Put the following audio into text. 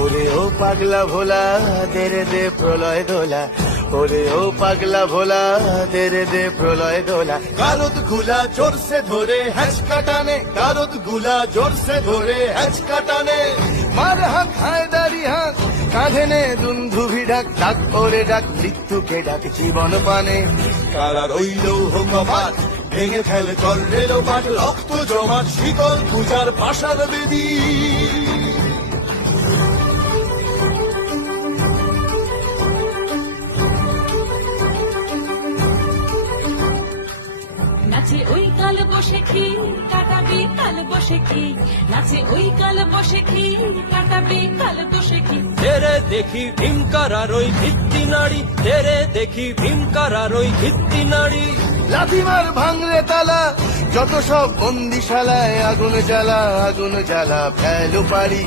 ওরে ও পাগলা ভোলা দে প্রলয় দোলা, ওরে ও পাগলা ভোলা দে প্রলয় দোলা। গারদ গুলা জোরসে ধরে হ্যাচ কাটানে, গারদ গুলা জোরসে ধরে হ্যাচ কাটানে। মার হাত হায়দারি হাত কাঁধে নে দুন্ধুভি ডাক, ডাক ওরে ডাক মৃত্যুকে ডাক জীবন পানে। কারা রইল হোকপাত ভেঙে ফেলে চল রেলোপাট, রক্ত জমাট শীতল পূজার পাশার বেদী। নাচে ওই কাল বসে খি কাটাবে কাল বসে খি, নাচে ওই কাল বসে খি কাটাবে কাল বসে খি। তেরে দেখি ভীমকারার ওই ভিত্তি নারী, তেরে দেখি ভীমকারার ওই ভিত্তি নারী। লাথিমার ভাঙরে তালা যত সব বন্দিশালায়, আগুন জ্বালা আগুন জ্বালা ফেলো পারি।